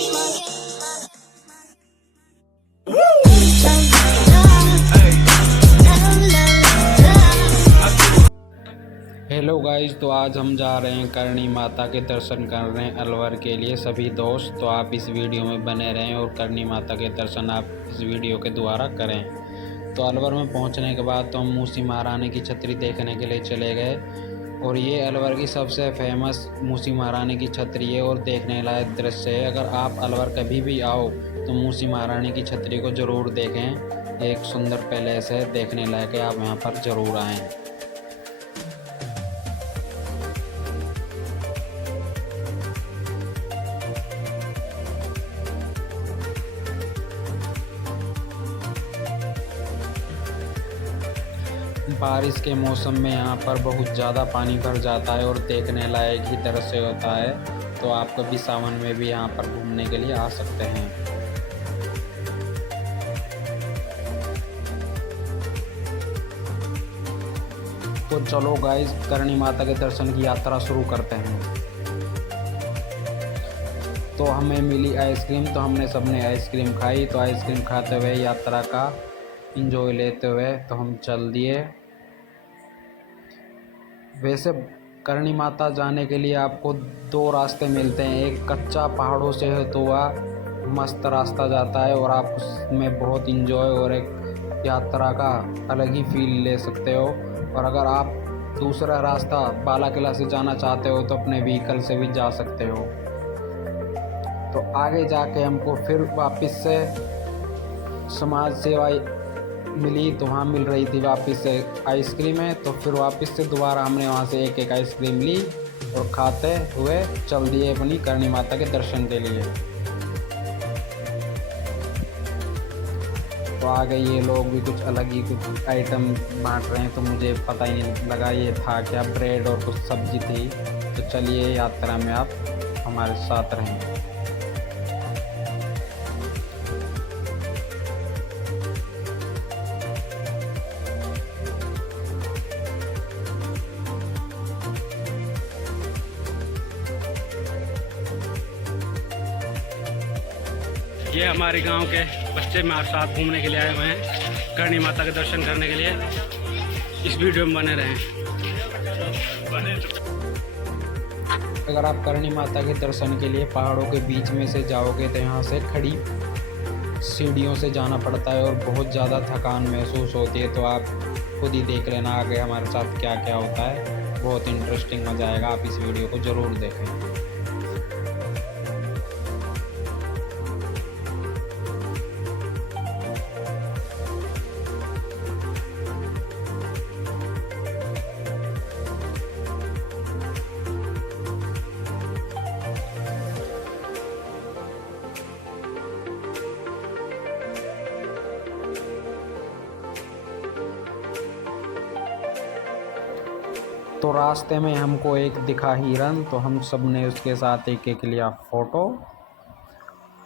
Hello guys, तो आज हम जा रहे हैं करणी माता के दर्शन कर रहे हैं अलवर के लिए सभी दोस्त। तो आप इस वीडियो में बने रहें और करणी माता के दर्शन आप इस वीडियो के द्वारा करें। तो अलवर में पहुंचने के बाद तो हम मूसी महारानी की छतरी देखने के लिए चले गए और ये अलवर की सबसे फेमस मूसी महारानी की छतरी है और देखने लायक दृश्य है। अगर आप अलवर कभी भी आओ तो मूसी महारानी की छतरी को ज़रूर देखें। एक सुंदर पैलेस है, देखने लायक है, आप यहाँ पर ज़रूर आएँ। बारिश के मौसम में यहाँ पर बहुत ज़्यादा पानी भर जाता है और देखने लायक ही दृश्य होता है। तो आप कभी सावन में भी यहाँ पर घूमने के लिए आ सकते हैं। तो चलो गाइस, करणी माता के दर्शन की यात्रा शुरू करते हैं। तो हमें मिली आइसक्रीम, तो हमने सबने आइसक्रीम खाई। तो आइसक्रीम खाते हुए यात्रा का एंजॉय लेते हुए तो हम चल दिए। वैसे करणी माता जाने के लिए आपको दो रास्ते मिलते हैं। एक कच्चा पहाड़ों से है तो वह मस्त रास्ता जाता है और आप उसमें बहुत इंजॉय और एक यात्रा का अलग ही फील ले सकते हो। और अगर आप दूसरा रास्ता बाला किला से जाना चाहते हो तो अपने व्हीकल से भी जा सकते हो। तो आगे जाके हमको फिर वापस से समाज सेवा मिली, तो वहाँ मिल रही थी वापस से आइसक्रीम है। तो फिर वापस से दोबारा हमने वहाँ से एक एक आइसक्रीम ली और खाते हुए चल दिए अपनी करणी माता के दर्शन के लिए। तो आगे ये लोग भी कुछ अलग ही कुछ आइटम बांट रहे हैं, तो मुझे पता ही नहीं लगा ये था क्या, ब्रेड और कुछ सब्जी थी। तो चलिए यात्रा में आप हमारे साथ रहें। ये हमारे गांव के बच्चे हमारे साथ घूमने के लिए आए हुए हैं, करणी माता के दर्शन करने के लिए। इस वीडियो में बने रहें। अगर आप करणी माता के दर्शन के लिए पहाड़ों के बीच में से जाओगे तो यहाँ से खड़ी सीढ़ियों से जाना पड़ता है और बहुत ज़्यादा थकान महसूस होती है। तो आप खुद ही देख लेना आगे हमारे साथ क्या क्या होता है, बहुत इंटरेस्टिंग हो जाएगा। आप इस वीडियो को ज़रूर देखें। तो रास्ते में हमको एक दिखा हिरन, तो हम सब ने उसके साथ एक एक लिया फ़ोटो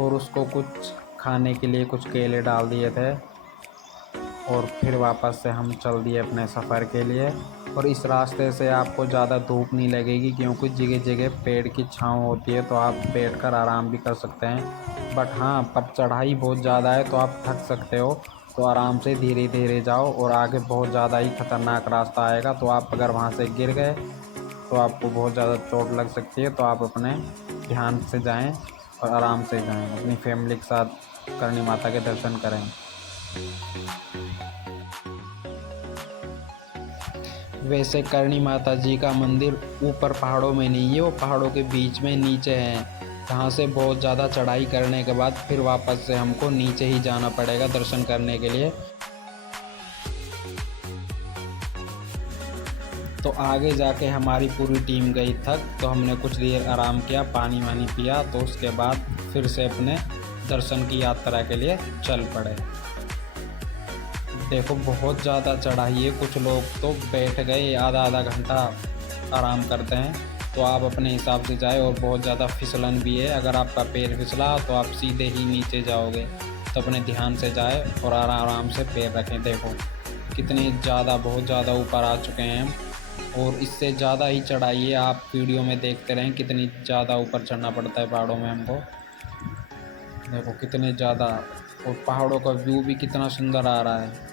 और उसको कुछ खाने के लिए कुछ केले डाल दिए थे और फिर वापस से हम चल दिए अपने सफ़र के लिए। और इस रास्ते से आपको ज़्यादा धूप नहीं लगेगी क्योंकि जगह जगह पेड़ की छाँव होती है, तो आप बैठकर आराम भी कर सकते हैं। बट हाँ, पर चढ़ाई बहुत ज़्यादा है तो आप थक सकते हो। तो आराम से धीरे धीरे जाओ और आगे बहुत ज़्यादा ही ख़तरनाक रास्ता आएगा। तो आप अगर वहाँ से गिर गए तो आपको बहुत ज़्यादा चोट लग सकती है। तो आप अपने ध्यान से जाएं और आराम से जाएं, अपनी फैमिली के साथ करणी माता के दर्शन करें। वैसे करणी माता जी का मंदिर ऊपर पहाड़ों में नहीं है, वो पहाड़ों के बीच में नीचे है। यहाँ से बहुत ज़्यादा चढ़ाई करने के बाद फिर वापस से हमको नीचे ही जाना पड़ेगा दर्शन करने के लिए। तो आगे जाके हमारी पूरी टीम गई थक, तो हमने कुछ देर आराम किया, पानी वानी पिया। तो उसके बाद फिर से अपने दर्शन की यात्रा के लिए चल पड़े। देखो बहुत ज़्यादा चढ़ाई है, कुछ लोग तो बैठ गए आधा आधा घंटा आराम करते हैं। तो आप अपने हिसाब से जाए और बहुत ज़्यादा फिसलन भी है। अगर आपका पैर फिसला तो आप सीधे ही नीचे जाओगे। तो अपने ध्यान से जाए और आराम से पैर रखें। देखो कितनी ज़्यादा, बहुत ज़्यादा ऊपर आ चुके हैं हम और इससे ज़्यादा ही चढ़ाई है। आप वीडियो में देखते रहें कितनी ज़्यादा ऊपर चढ़ना पड़ता है पहाड़ों में हमको। देखो कितने ज़्यादा, और पहाड़ों का व्यू भी कितना सुंदर आ रहा है।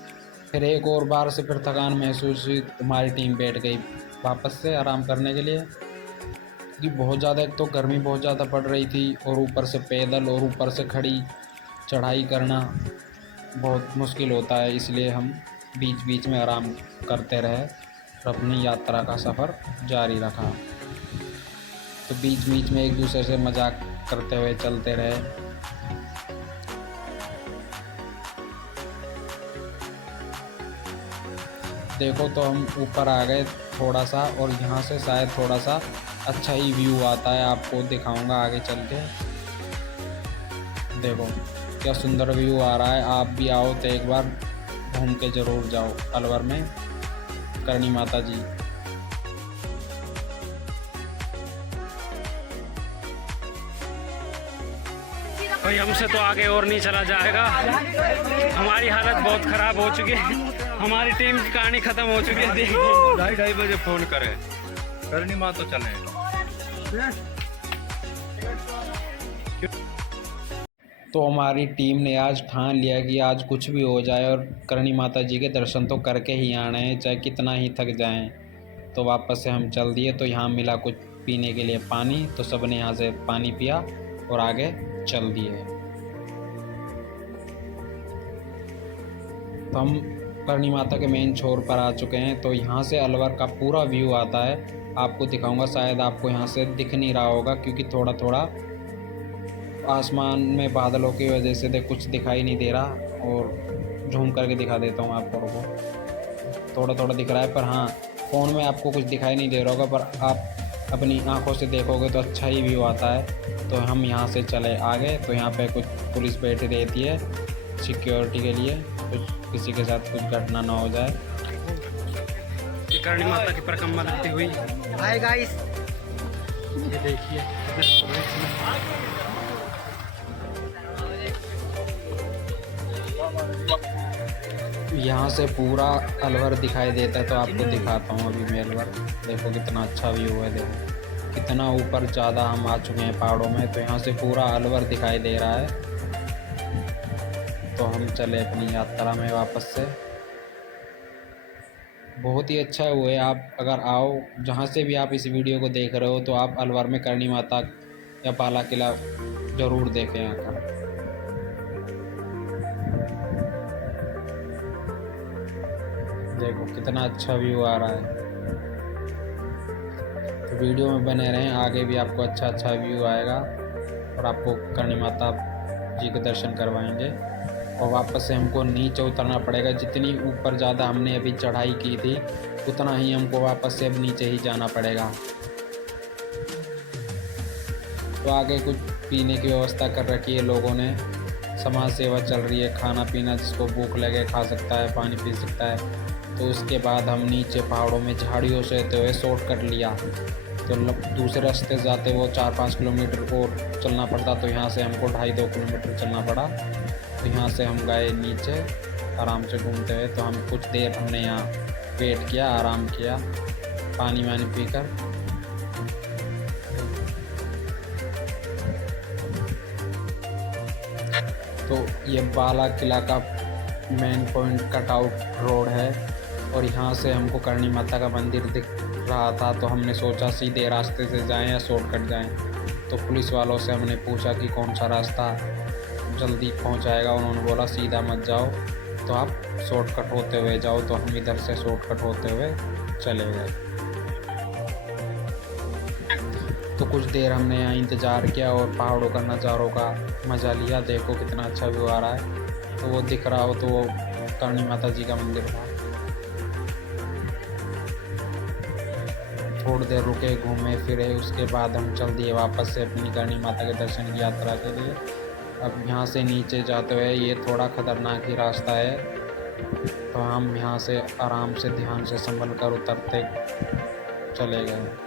फिर एक और बार से फिर थकान महसूस हुई, हमारी टीम बैठ गई वापस से आराम करने के लिए, क्योंकि बहुत ज़्यादा, एक तो गर्मी बहुत ज़्यादा पड़ रही थी और ऊपर से पैदल और ऊपर से खड़ी चढ़ाई करना बहुत मुश्किल होता है। इसलिए हम बीच बीच में आराम करते रहे और अपनी यात्रा का सफ़र जारी रखा। तो बीच बीच में एक दूसरे से मजाक करते हुए चलते रहे। देखो तो हम ऊपर आ गए थोड़ा सा, और यहाँ से शायद थोड़ा सा अच्छा ही व्यू आता है, आपको दिखाऊंगा आगे चल के। देखो क्या सुंदर व्यू आ रहा है। आप भी आओ तो एक बार घूम के ज़रूर जाओ अलवर में करणी माता जी। भाई हमसे तो आगे और नहीं चला जाएगा, हमारी हालत बहुत ख़राब हो चुकी है, हमारी टीम की कहानी ख़त्म हो चुकी है। 2:30 बजे फ़ोन करें, करनी माँ तो चलें। तो हमारी टीम ने आज ठान लिया कि आज कुछ भी हो जाए और करणी माता जी के दर्शन तो करके ही आने हैं, चाहे कितना ही थक जाएं। तो वापस से हम चल दिए। तो यहाँ मिला कुछ पीने के लिए पानी, तो सब ने यहाँ से पानी पिया और आगे चल दिए। तो हम करणी माता के मेन छोर पर आ चुके हैं। तो यहाँ से अलवर का पूरा व्यू आता है, आपको दिखाऊंगा। शायद आपको यहाँ से दिख नहीं रहा होगा क्योंकि थोड़ा थोड़ा आसमान में बादलों की वजह से कुछ दिखाई नहीं दे रहा, और झूम करके दिखा देता हूँ आपको। रुको, थोड़ा थोड़ा दिख रहा है, पर हाँ फ़ोन में आपको कुछ दिखाई नहीं दे रहा होगा, पर आप अपनी आंखों से देखोगे तो अच्छा ही व्यू आता है। तो हम यहाँ से चले आगे। तो यहाँ पे कुछ पुलिस बैठी रहती है सिक्योरिटी के लिए, कुछ किसी के साथ कुछ घटना ना हो जाए। करणी माता की परिक्रमा करती हुई हाय गाइस, ये देखिए यहाँ से पूरा अलवर दिखाई देता है। तो आपको दिखाता हूँ अभी मैं अलवर। देखो कितना अच्छा व्यू है, देखो कितना ऊपर ज़्यादा हम आ चुके हैं पहाड़ों में। तो यहाँ से पूरा अलवर दिखाई दे रहा है। तो हम चले अपनी यात्रा में वापस से। बहुत ही अच्छा हुआ है, आप अगर आओ जहाँ से भी आप इस वीडियो को देख रहे हो, तो आप अलवर में करणी माता या पाला किला ज़रूर देखें आकर। देखो कितना अच्छा व्यू आ रहा है। तो वीडियो में बने रहें, आगे भी आपको अच्छा अच्छा व्यू आएगा और आपको करणी माता जी के दर्शन करवाएंगे। और वापस से हमको नीचे उतरना पड़ेगा। जितनी ऊपर ज़्यादा हमने अभी चढ़ाई की थी, उतना ही हमको वापस से अब नीचे ही जाना पड़ेगा। तो आगे कुछ पीने की व्यवस्था कर रखी है लोगों ने, समाज सेवा चल रही है। खाना पीना जिसको भूख लगे खा सकता है, पानी पी सकता है। तो उसके बाद हम नीचे पहाड़ों में झाड़ियों से होते हुए शॉर्टकट लिया। तो दूसरे रास्ते जाते वो 4-5 किलोमीटर और चलना पड़ता। तो यहाँ से हमको 2.5 किलोमीटर चलना पड़ा। तो यहाँ से हम गए नीचे आराम से घूमते हुए। तो हम कुछ देर हमने यहाँ वेट किया, आराम किया, पानी वानी पीकर। तो ये बाला किला का main point cut out road है, और यहाँ से हमको करणी माता का मंदिर दिख रहा था। तो हमने सोचा सीधे रास्ते से जाएं या शॉर्टकट जाएं। तो पुलिस वालों से हमने पूछा कि कौन सा रास्ता जल्दी पहुँचाएगा। उन्होंने बोला सीधा मत जाओ, तो आप शॉर्टकट होते हुए जाओ। तो हम इधर से शॉर्टकट होते हुए चले गए। तो कुछ देर हमने यहाँ इंतज़ार किया और पहाड़ों का नज़ारों का मज़ा लिया। देखो कितना अच्छा व्यू आ रहा है। तो वो दिख रहा हो तो वो करणी माता जी का मंदिर था। थोड़ी देर रुके, घूमे फिरे, उसके बाद हम चल दिए वापस से अपनी करणी माता के दर्शन की यात्रा के लिए। अब यहाँ से नीचे जाते हुए ये थोड़ा ख़तरनाक ही रास्ता है। तो हम यहाँ से आराम से ध्यान से संभल कर उतरते चले गए।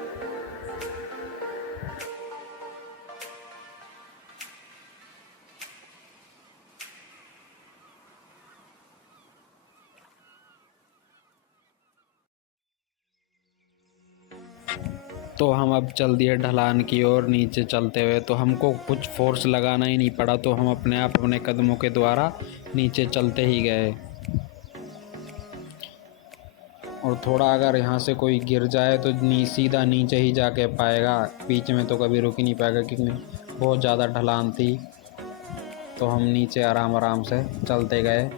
तो हम अब चल दिए ढलान की ओर नीचे चलते हुए। तो हमको कुछ फोर्स लगाना ही नहीं पड़ा, तो हम अपने आप अपने कदमों के द्वारा नीचे चलते ही गए। और थोड़ा अगर यहाँ से कोई गिर जाए तो सीधा नीचे ही जाके पाएगा, बीच में तो कभी रुक ही नहीं पाएगा क्योंकि बहुत ज़्यादा ढलान थी। तो हम नीचे आराम आराम से चलते गए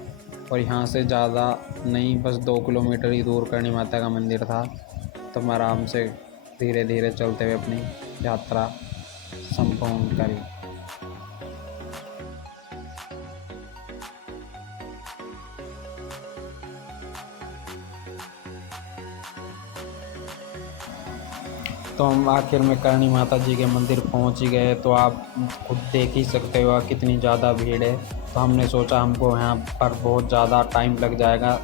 और यहाँ से ज़्यादा नहीं, बस 2 किलोमीटर ही दूर करणी माता का मंदिर था। तो हम आराम से धीरे धीरे चलते हुए अपनी यात्रा संपूर्ण करी। तो हम आखिर में करणी माता जी के मंदिर पहुंच ही गए। तो आप खुद देख ही सकते हो कितनी ज़्यादा भीड़ है। तो हमने सोचा हमको यहाँ पर बहुत ज़्यादा टाइम लग जाएगा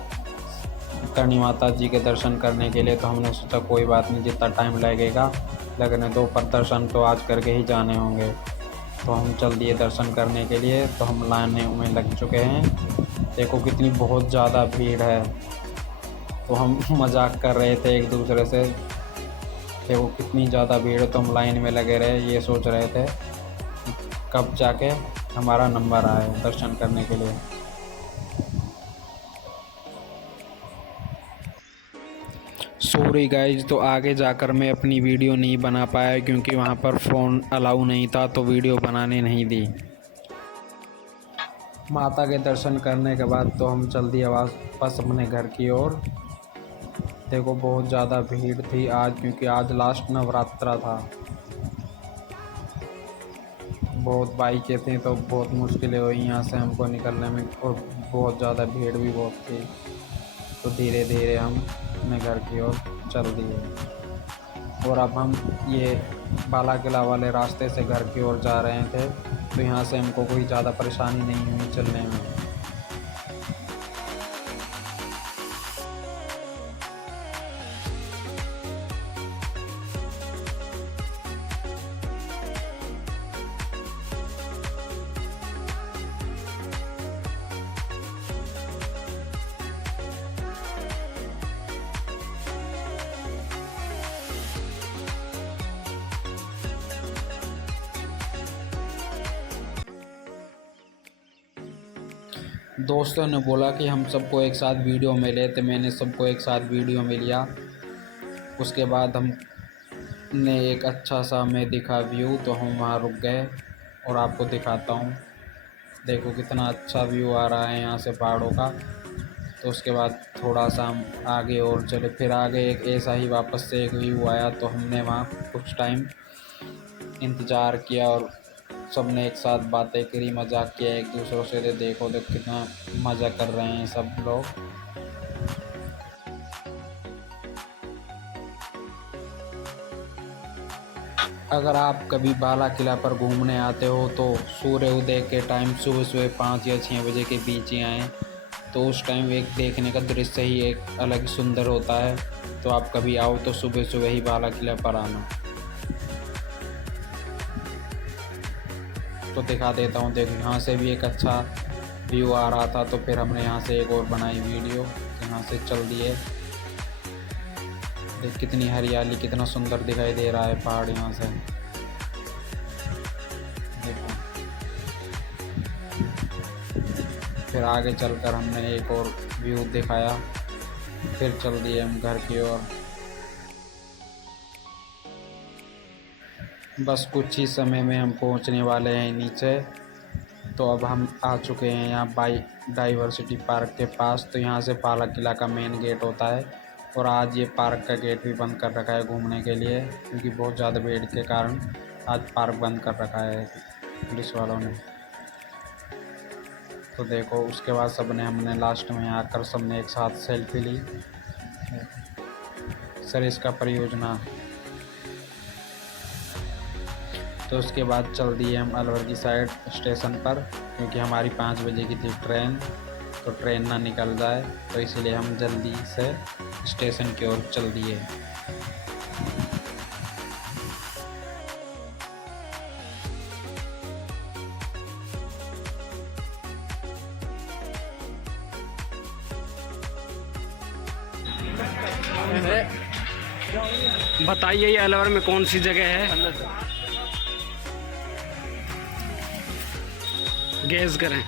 करणी माता जी के दर्शन करने के लिए। तो हमने सोचा कोई बात नहीं, जितना टाइम लगेगा लगने दो, पर दर्शन तो आज करके ही जाने होंगे। तो हम चल दिए दर्शन करने के लिए। तो हम लाइन में लग चुके हैं। देखो कितनी बहुत ज़्यादा भीड़ है। तो हम मजाक कर रहे थे एक दूसरे से, देखो कितनी ज़्यादा भीड़ है। तो हम लाइन में लगे रहे, ये सोच रहे थे कब जाके हमारा नंबर आए दर्शन करने के लिए। सॉरी गाइज, तो आगे जाकर मैं अपनी वीडियो नहीं बना पाया क्योंकि वहाँ पर फ़ोन अलाउ नहीं था, तो वीडियो बनाने नहीं दी। माता के दर्शन करने के बाद तो हम चल दिए वापस अपने घर की ओर। देखो बहुत ज़्यादा भीड़ थी आज, क्योंकि आज लास्ट नवरात्रा था। बहुत बाइकें थी तो बहुत मुश्किलें हुई यहाँ से हमको निकलने में, और बहुत ज़्यादा भीड़ भी बहुत थी। तो धीरे धीरे हम अपने घर की ओर चल दिए। और अब हम ये बाला किला वाले रास्ते से घर की ओर जा रहे थे। तो यहाँ से हमको कोई ज़्यादा परेशानी नहीं हुई चलने में। दोस्तों ने बोला कि हम सबको एक साथ वीडियो में ले, तो मैंने सबको एक साथ वीडियो में लिया। उसके बाद हमने एक अच्छा सा हमें दिखा व्यू, तो हम वहाँ रुक गए और आपको दिखाता हूँ। देखो कितना अच्छा व्यू आ रहा है यहाँ से पहाड़ों का। तो उसके बाद थोड़ा सा हम आगे और चले, फिर आगे एक ऐसा ही वापस से एक व्यू आया। तो हमने वहाँ कुछ टाइम इंतज़ार किया और सबने एक साथ बातें करी, मजाक किया एक दूसरों से। देखो तो कितना मज़ा कर रहे हैं सब लोग। अगर आप कभी बाला किला पर घूमने आते हो तो सूर्य उदय के टाइम सुबह सुबह 5 या 6 बजे के बीच ही आएँ। तो उस टाइम एक देखने का दृश्य ही एक अलग सुंदर होता है। तो आप कभी आओ तो सुबह सुबह ही बाला किला पर आना। तो दिखा देता हूँ, देखो यहाँ से भी एक अच्छा व्यू आ रहा था। तो फिर हमने यहाँ से एक और बनाई वीडियो, यहाँ से चल दिए। देख कितनी हरियाली, कितना सुंदर दिखाई दे रहा है पहाड़ यहाँ से। देखो फिर आगे चलकर हमने एक और व्यू दिखाया, फिर चल दिए हम घर की ओर। बस कुछ ही समय में हम पहुंचने वाले हैं नीचे। तो अब हम आ चुके हैं यहाँ डाइवर्सिटी पार्क के पास। तो यहाँ से बाला किला का मेन गेट होता है, और आज ये पार्क का गेट भी बंद कर रखा है घूमने के लिए, क्योंकि बहुत ज़्यादा भीड़ के कारण आज पार्क बंद कर रखा है पुलिस वालों ने। तो देखो उसके बाद हमने लास्ट में आकर सबने एक साथ सेल्फी ली। सर इसका परियोजना। तो उसके बाद चल दिए हम अलवर की साइड स्टेशन पर, क्योंकि हमारी 5 बजे की थी ट्रेन। तो ट्रेन ना निकल जाए, तो इसलिए हम जल्दी से स्टेशन की ओर चल दिए। बताइए ये अलवर में कौन सी जगह है, गेस करें।